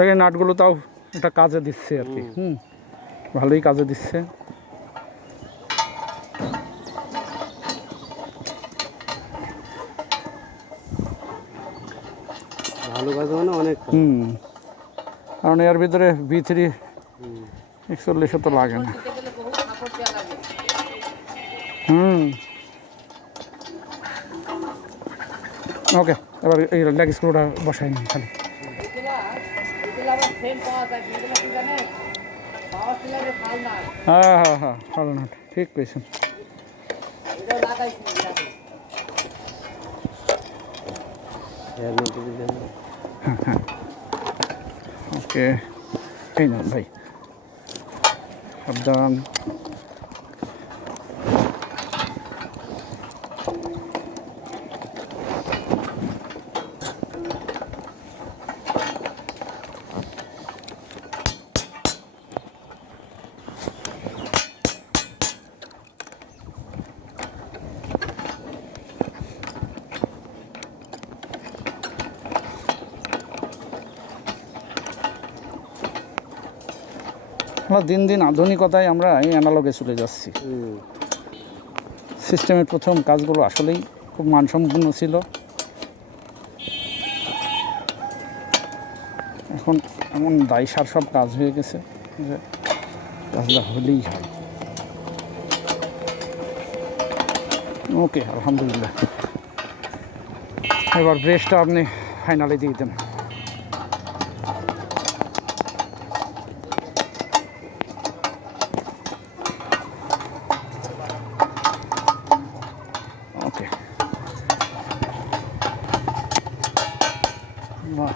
দেখেন নাটগুলো তাও এটা কাজে দিচ্ছে আর কি। ভালোই কাজে দিচ্ছে। ভালো কাজ মানে অনেক। কারণ এর ভিতরে V3 41 তো লাগে না। ওকে, এবার এই লেগ স্ক্রুটা বসাই নিন খালি। হ্যাঁ হ্যাঁ হ্যাঁ, ভালো নাট, ঠিক পেয়েছেন। হ্যাঁ হ্যাঁ, ওকে, এই না ভাই, সাবধান। দিন দিন আধুনিকতায় আমরা এই অ্যানালগে চলে যাচ্ছি। সিস্টেমের প্রথম কাজগুলো আসলেই খুব মানসম্পন্ন ছিল, এখন এমন দায়সার সব কাজ হয়ে গেছে যে কাজটা হলেই হয়। ওকে, আলহামদুলিল্লাহ। এবার ব্রেসটা আপনি ফাইনালি দিয়ে দেন। ওকে, বাহ,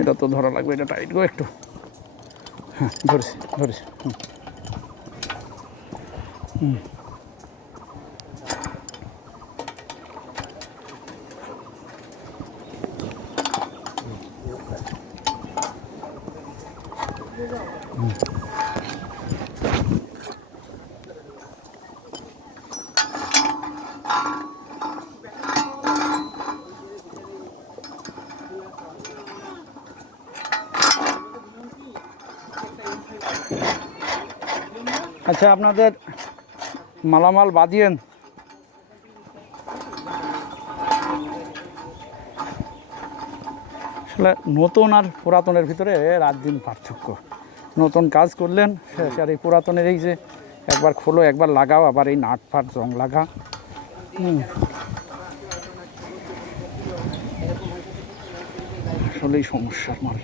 এটা তো ধরা লাগবে, এটা টাইট গো একটু। হ্যাঁ, ধরেছি ধরেছি। আচ্ছা, আপনাদের মালামাল বাদিয়েন। আসলে নতুন আর পুরাতনের ভিতরে রাত দিন পার্থক্য। নতুন কাজ করলেন শেষ, আর এই পুরাতনের এই যে একবার খোলো একবার লাগাও, আবার এই নাট ফাট জং লাগা। আসলেই সমস্যার মাল।